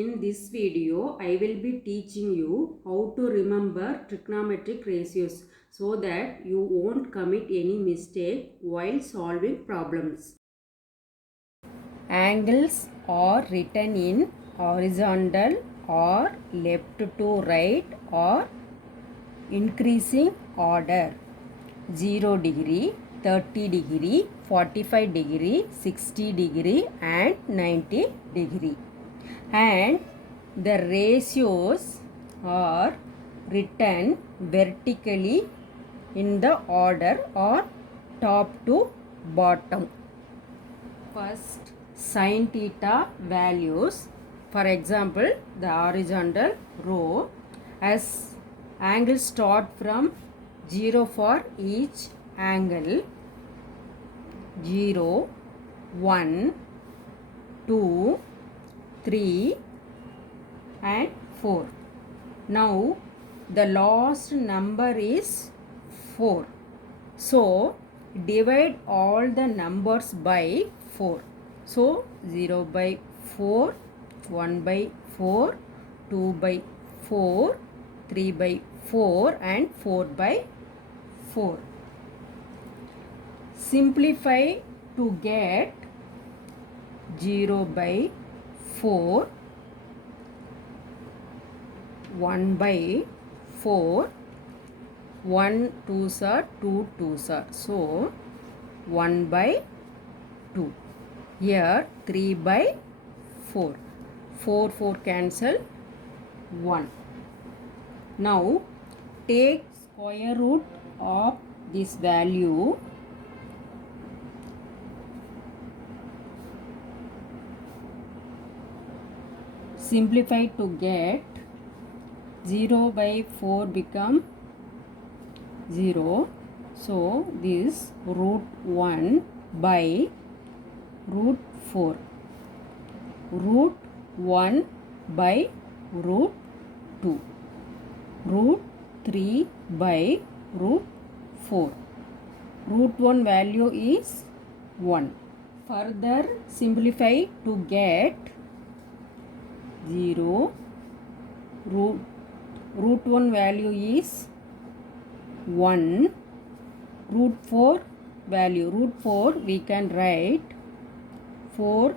in this video I will be teaching you how to remember trigonometric ratios so that you won't commit any mistake while solving problems. Angles are written in horizontal or left to right or increasing order. 0 degree, 30 degree, 45 degree, 60 degree and 90 degree. And the ratios are written vertically in the order or top to bottom. First, sin theta values. For example, the horizontal row as angles start from 0 for each angle. 0, 1, 2, 3 and 4. Now the last number is 4. So divide all the numbers by 4. So 0 by 4, 1 by 4, 2 by 4, 3 by 4 and 4 by 4. Simplify to get 0 by 4, 1 by 4, 1 2s are 2 2s are. So 1 by 2. Here 3 by 4. 4 4 cancel 1. Now take square root of this value. Simplify to get 0 by 4 become 0. So this root 1 by root 4. Root 1 by root 2. Root 3 by root 4. Root 1 value is 1. Further simplify to get 0. Root 1 value is 1. Root 4 value. Root 4 we can write 4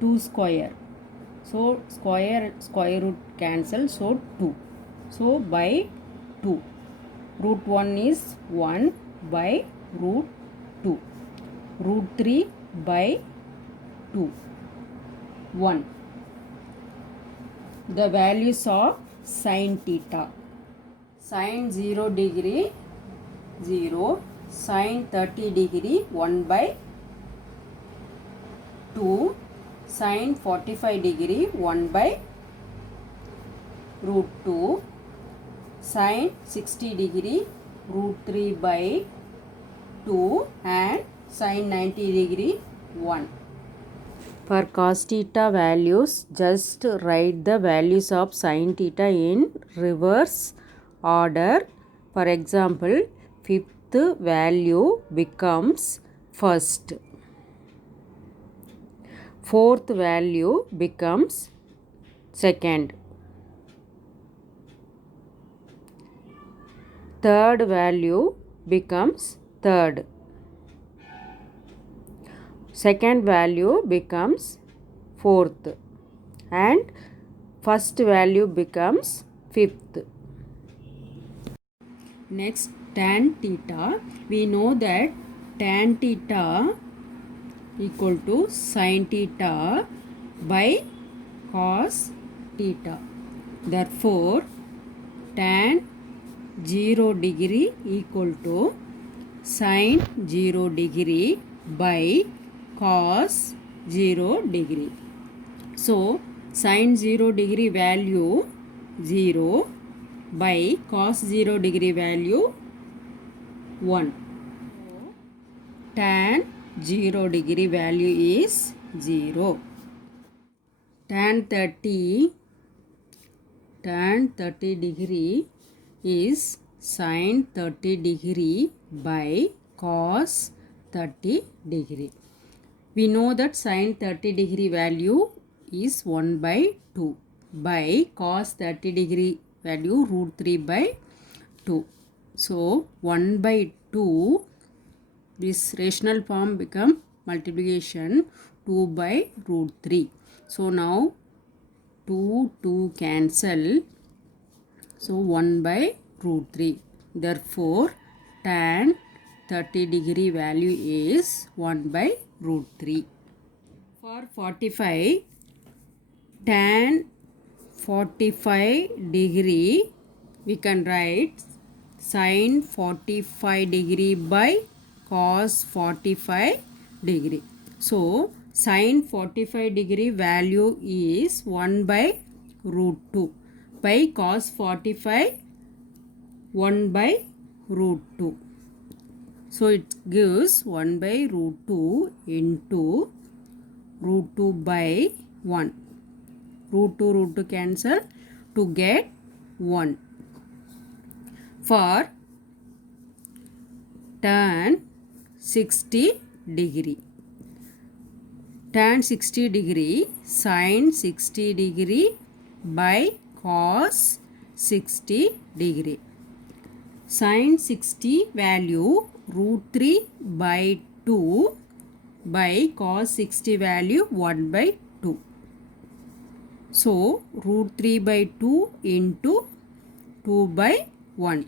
2 square. So square root cancel. So 2. So by 2. Root 1 is 1 by root 2. Root 3 by 2. 1. The values of sin theta. Sin 0 degree 0. Sin 30 degree 1 by 2. Sin 45 degree 1 by root 2. Sin 60 degree root 3 by 2 and sin 90 degree 1. For cos theta values, just write the values of sin theta in reverse order. For example, fifth value becomes first. Fourth value becomes second. Third value becomes third. Second value becomes fourth. And first value becomes fifth. Next, tan theta. We know that tan theta equal to sin theta by cos theta. Therefore, tan 0 degree equal to sin 0 degree by cos 0 degree. So, sin 0 degree value 0 by cos 0 degree value 1. Tan 0 degree value is 0. Tan 30 degree is sin 30 degree by cos 30 degree. We know that sin 30 degree value is 1 by 2 by cos 30 degree value root 3 by 2. So 1 by 2, this rational form become multiplication 2 by root 3. So now 2 cancel. So 1 by root 3. Therefore tan 30 degree value is 1 by root 3. For 45, tan 45 degree, we can write sin 45 degree by cos 45 degree. So sin 45 degree value is 1 by root 2 by cos 45 1 by root 2. So it gives 1 by root 2 into root 2 by 1. Root 2 cancel to get 1. For tan 60 degree. Tan 60 degree sin 60 degree by cos 60 degree. Sin 60 value root 3 by 2 by cos 60 value 1 by 2. So root 3 by 2 into 2 by 1.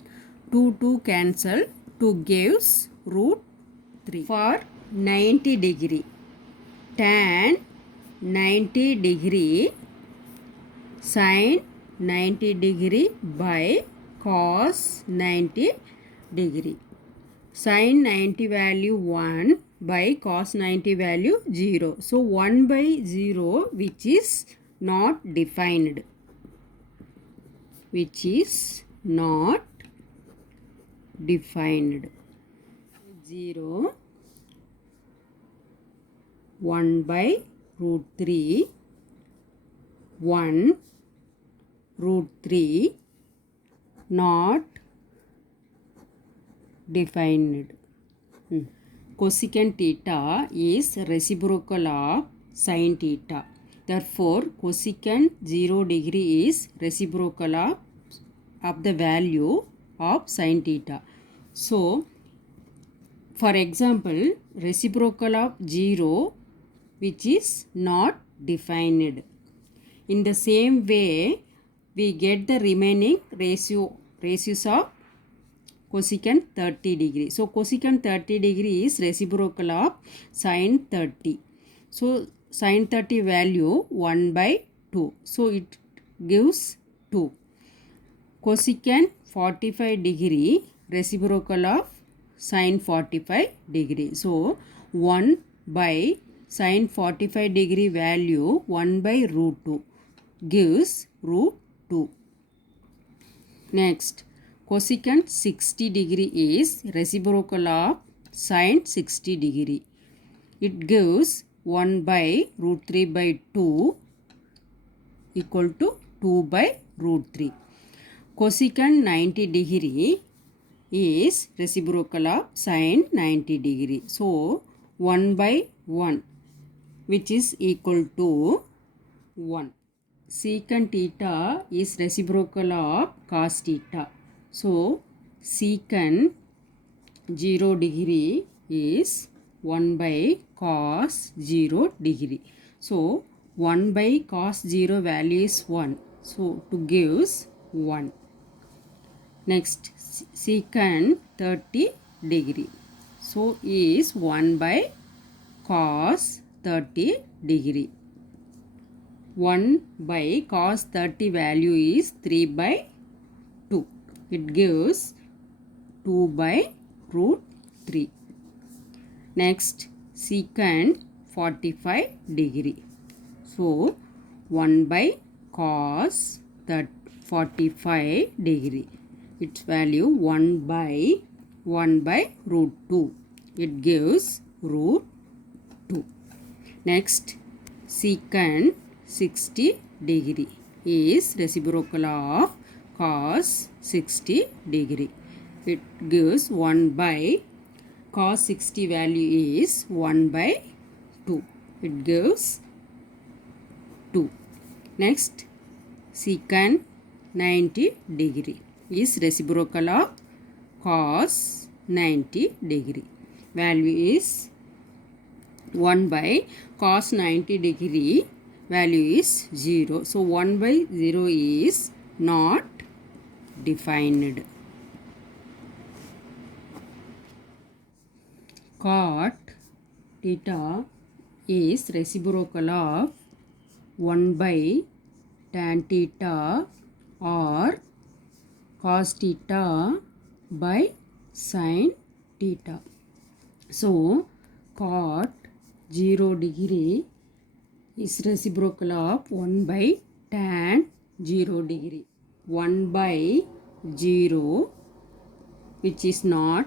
2 cancel to gives root 3. For 90 degree. Tan 90 degree sin 90 degree by cos 90 degree. Sin 90 value 1 by cos 90 value 0. So 1 by 0 which is not defined. Which is not defined. 0, 1 by root 3, 1 root 3 not defined. Cosecant theta is reciprocal of sin theta. Therefore cosecant 0 degree is reciprocal of the value of sin theta. So for example, reciprocal of 0 which is not defined. In the same way, we get the remaining ratios of cosecant 30 degree. So cosecant 30 degree is reciprocal of sin 30. So sin 30 value 1 by 2. So it gives 2. Cosecant 45 degree reciprocal of sin 45 degree. So 1 by sin 45 degree value 1 by root 2 gives root 2. Next, cosecant 60 degree is reciprocal of sin 60 degree. It gives 1 by root 3 by 2 equal to 2 by root 3. Cosecant 90 degree is reciprocal of sin 90 degree. So 1 by 1 which is equal to 1. Secant theta is reciprocal of cos theta. So secant 0 degree is 1 by cos 0 degree. So 1 by cos 0 value is 1. So to gives 1. Next, secant 30 degree. So is 1 by cos 30 degree. 1 by cos 30 value is 3 by 2. It gives 2 by root 3. Next, secant 45 degree. So 1 by cos 45 degree. Its value 1 by root 2. It gives root 2. Next, secant 60 degree is reciprocal of cos 60 degree. It gives 1 by cos 60 value is 1 by 2. It gives 2. Next, secant 90 degree is reciprocal of cos 90 degree. Value is 1 by cos 90 degree. Value is 0. So 1 by 0 is not defined. Cot theta is reciprocal of 1 by tan theta or cos theta by sin theta. So cot 0 degree is reciprocal of 1 by tan 0 degree. 1 by 0 which is not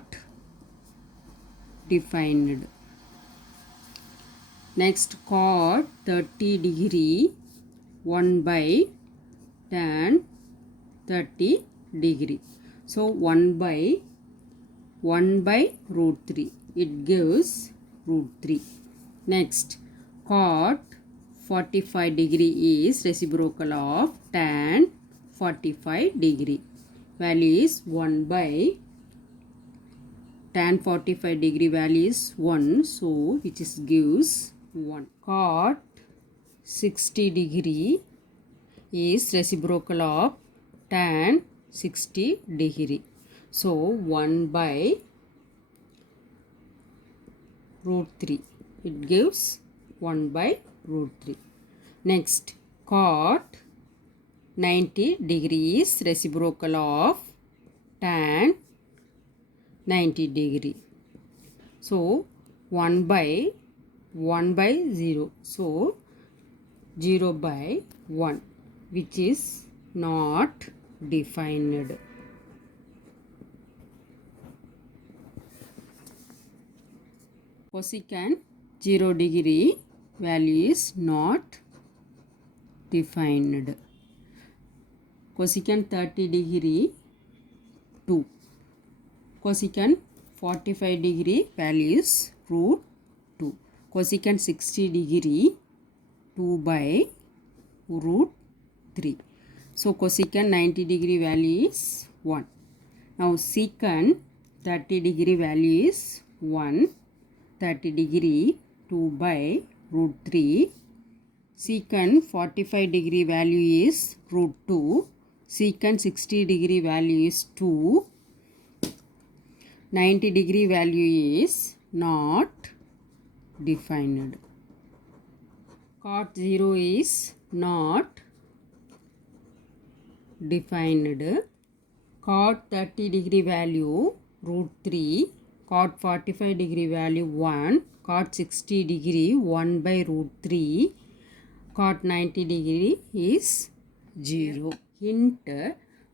defined. Next, cot 30 degree 1 by tan 30 degree. So 1 by root 3. It gives root 3. Next, cot 45 degree is reciprocal of tan 45 degree. Value is 1 by tan 45 degree value is 1. So which is gives 1. Cot 60 degree is reciprocal of tan 60 degree. So 1 by root 3. It gives 1 by root 3. Next, cot 90 degree is reciprocal of tan 90 degree. So 1 by 0. So 0 by 1 which is not defined. Cosecant 0 degree value is not defined. Cosecant 30 degree 2. Cosecant 45 degree value is root 2. Cosecant 60 degree 2 by root 3. So cosecant 90 degree value is 1. Now secant 30 degree value is 1. 30 degree 2 by root 3. Secant 45 degree value is root 2. Secant 60 degree value is 2. 90 degree value is not defined. Cot 0 is not defined. Cot 30 degree value root 3. Cot 45 degree value 1. Cot 60 degree 1 by root 3. Cot 90 degree is 0. Hint,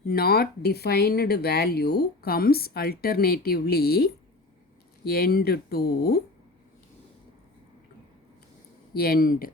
not defined value comes alternatively end to end.